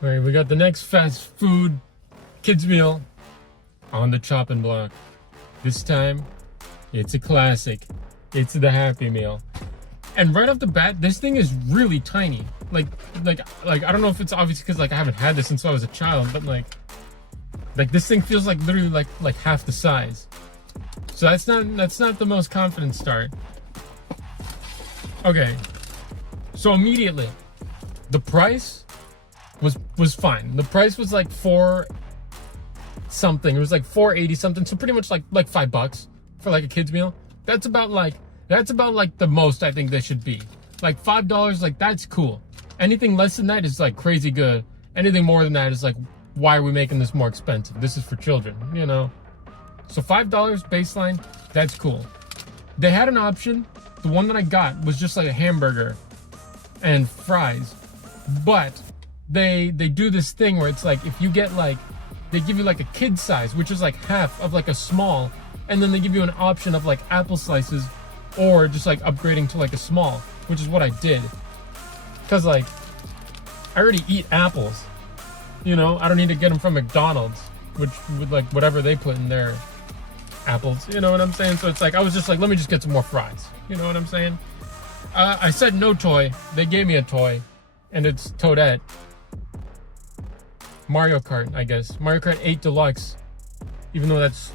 All right, we got the next fast food kids meal on the chopping block. This time, it's a classic. It's the Happy Meal. And right off the bat, this thing is really tiny. Like I don't know if it's obvious because like I haven't had this since I was a child, but like this thing feels like literally like half the size. So that's not the most confident start. Okay. So immediately, the price was fine. The price was like $4 something. It was like $4.80 something. So pretty much like $5 for like a kid's meal. That's about like the most I think they should be. Like $5, like that's cool. Anything less than that is like crazy good. Anything more than that is like, why are we making this more expensive? This is for children, you know? So $5 baseline, that's cool. They had an option. The one that I got was just like a hamburger and fries. But they do this thing where it's like, if you get like, they give you like a kid size, which is like half of like a small, and then they give you an option of like apple slices or just like upgrading to like a small, which is what I did. Cause like, I already eat apples, you know? I don't need to get them from McDonald's, which with like whatever they put in their apples, you know what I'm saying? So it's like, I was just like, let me just get some more fries, you know what I'm saying? I said no toy. They gave me a toy, and it's Toadette. Mario Kart, I guess. Mario Kart 8 Deluxe. Even though that's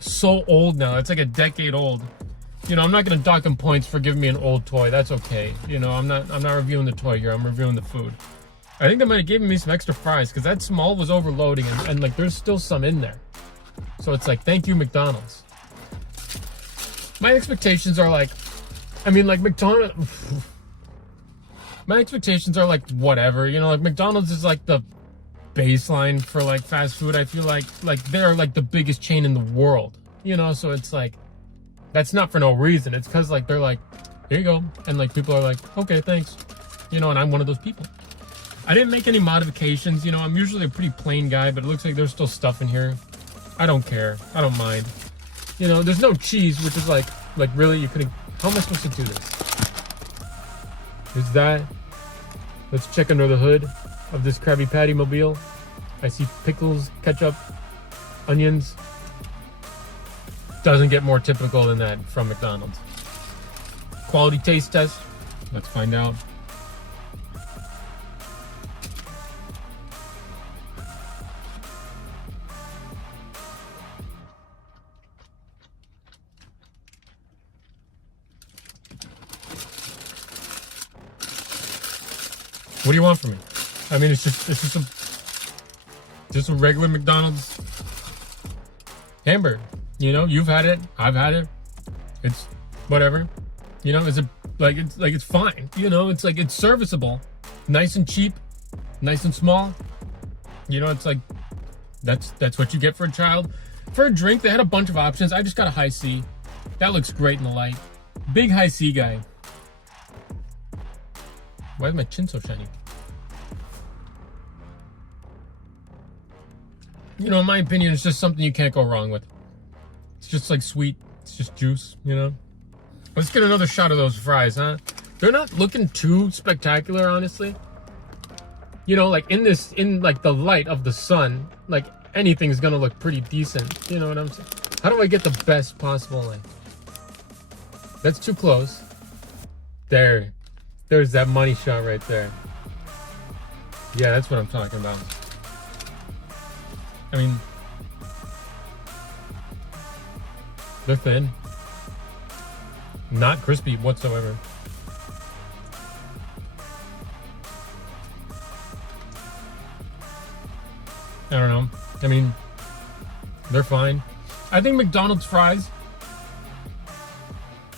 so old now. It's like a decade old. You know, I'm not gonna dock them points for giving me an old toy. That's okay. You know, I'm not reviewing the toy here. I'm reviewing the food. I think they might have given me some extra fries because that small was overloading, and like there's still some in there. So it's like, thank you, McDonald's. My expectations are like, I mean, like McDonald's. My expectations are like whatever, you know, like McDonald's is like the baseline for like fast food. I feel like they're like the biggest chain in the world, you know, so it's like, that's not for no reason. It's because like they're like, here you go, and like people are like, okay, thanks, you know, and I'm one of those people. I didn't make any modifications, you know, I'm usually a pretty plain guy, but it looks like there's still stuff in here. I don't care, I don't mind, you know. There's no cheese, which is like really, you couldn't. How am I supposed to do this? Is that? Let's check under the hood of this Krabby Patty mobile. I see pickles, ketchup, onions. Doesn't get more typical than that from McDonald's. Quality taste test. Let's find out. What do you want from me? I mean, it's just a regular McDonald's hamburger. You know, you've had it, I've had it. It's whatever. You know, it's fine. You know, it's like, it's serviceable, nice and cheap, nice and small. You know, it's like, that's what you get for a child. For a drink, they had a bunch of options. I just got a high C. That looks great in the light. Big high C guy. Why is my chin so shiny? You know, in my opinion, it's just something you can't go wrong with. It's just like sweet. It's just juice, you know? Let's get another shot of those fries, huh? They're not looking too spectacular, honestly. You know, like in like the light of the sun, like anything's gonna look pretty decent. You know what I'm saying? How do I get the best possible light? That's too close. There's that money shot right there. Yeah, that's what I'm talking about. I mean, they're thin. Not crispy whatsoever. I don't know. I mean, they're fine. I think McDonald's fries,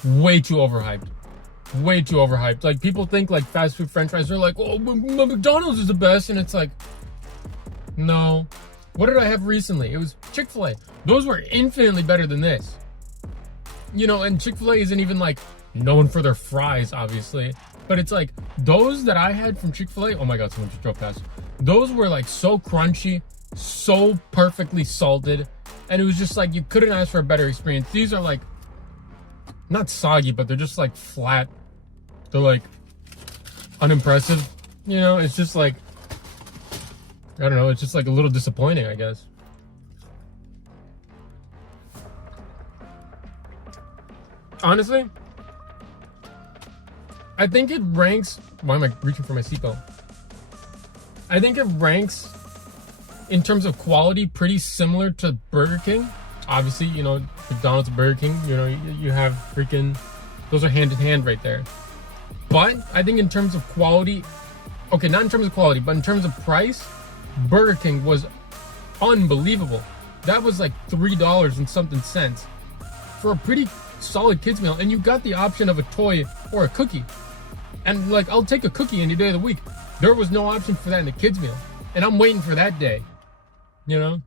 way too overhyped. Way too overhyped. Like, people think like fast food french fries are like, oh, McDonald's is the best, and it's like, no. What did I have recently? It was Chick-fil-A. Those were infinitely better than this. You know, and Chick-fil-A isn't even like known for their fries, obviously, but it's like those that I had from Chick-fil-A. Oh my God, someone just drove past. Those were like so crunchy, so perfectly salted, and it was just like, you couldn't ask for a better experience. These are like, not soggy, but they're just like flat. They're like unimpressive. You know, it's just like, I don't know, it's just like a little disappointing, I guess. Honestly, I think it ranks. Why am I reaching for my seatbelt? I think it ranks in terms of quality pretty similar to Burger King. Obviously, you know, McDonald's, Burger King, you know, you have freaking, those are hand in hand right there. But I think in terms of quality, okay, not in terms of quality, but in terms of price, Burger King was unbelievable. That was like $3 and something cents for a pretty solid kids meal, and you got the option of a toy or a cookie. And like, I'll take a cookie any day of the week. There was no option for that in the kids meal, and I'm waiting for that day, you know.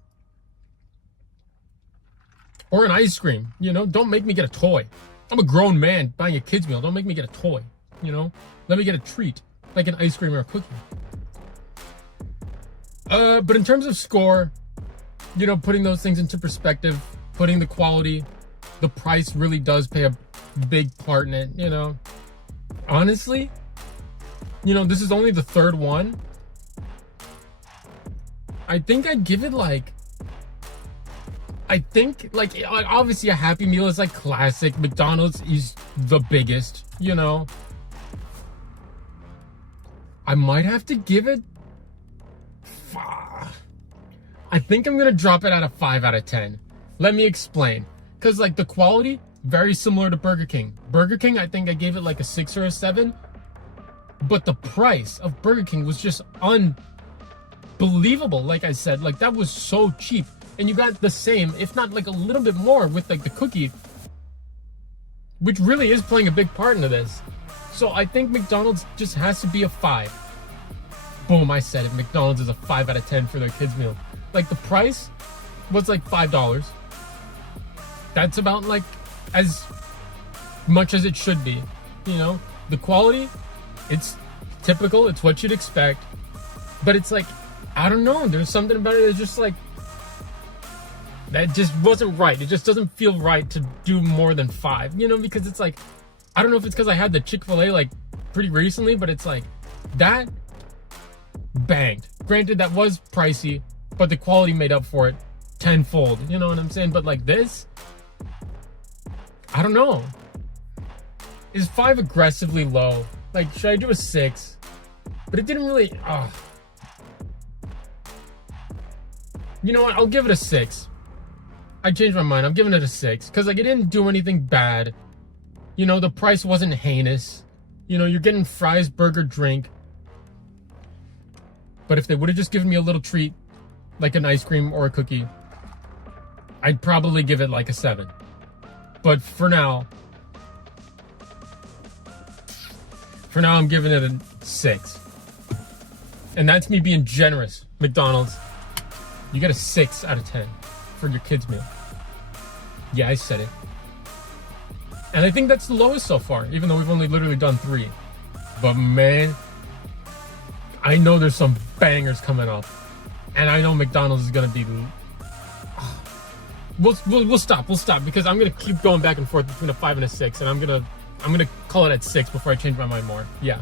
Or an ice cream, you know. Don't make me get a toy. I'm a grown man buying a kids meal. Don't make me get a toy, you know. Let me get a treat, like an ice cream or a cookie. But in terms of score, you know, putting those things into perspective, putting the quality, the price really does play a big part in it, you know. Honestly, you know, this is only the third one. I think I'd give it like, obviously a Happy Meal is like classic. McDonald's is the biggest, you know. I might have to give it, I think I'm gonna drop it at a 5 out of 10. Let me explain. Because like the quality, very similar to Burger King. Burger King, I think I gave it like a 6 or a 7. But the price of Burger King was just unbelievable. Like I said, like that was so cheap. And you got the same, if not like a little bit more with like the cookie, which really is playing a big part into this. So I think McDonald's just has to be a 5. Boom, I said it. McDonald's is a 5 out of 10 for their kids meal. Like the price was like $5. That's about like as much as it should be, you know. The quality, it's typical, it's what you'd expect, but it's like, I don't know, there's something about it that's just like, that just wasn't right. It just doesn't feel right to do more than 5, you know, because it's like, I don't know if it's because I had the Chick-fil-A like pretty recently, but it's like, that banged. Granted, that was pricey, but the quality made up for it tenfold, you know what I'm saying? But like this, I don't know. Is 5 aggressively low? Like, should I do a 6? But it didn't really, you know what, I'll give it a 6. I changed my mind, I'm giving it a 6. Because like, it didn't do anything bad. You know, the price wasn't heinous. You know, you're getting fries, burger, drink. But if they would have just given me a little treat, like an ice cream or a cookie, I'd probably give it like a 7. But for now I'm giving it a 6. And that's me being generous. McDonald's, you get a 6 out of 10 for your kids meal. Yeah, I said it. And I think that's the lowest so far, even though we've only literally done 3. But man, I know there's some bangers coming up. And I know McDonald's is gonna be, we'll stop because I'm gonna keep going back and forth between a 5 and a 6, and I'm gonna call it at 6 before I change my mind more. Yeah,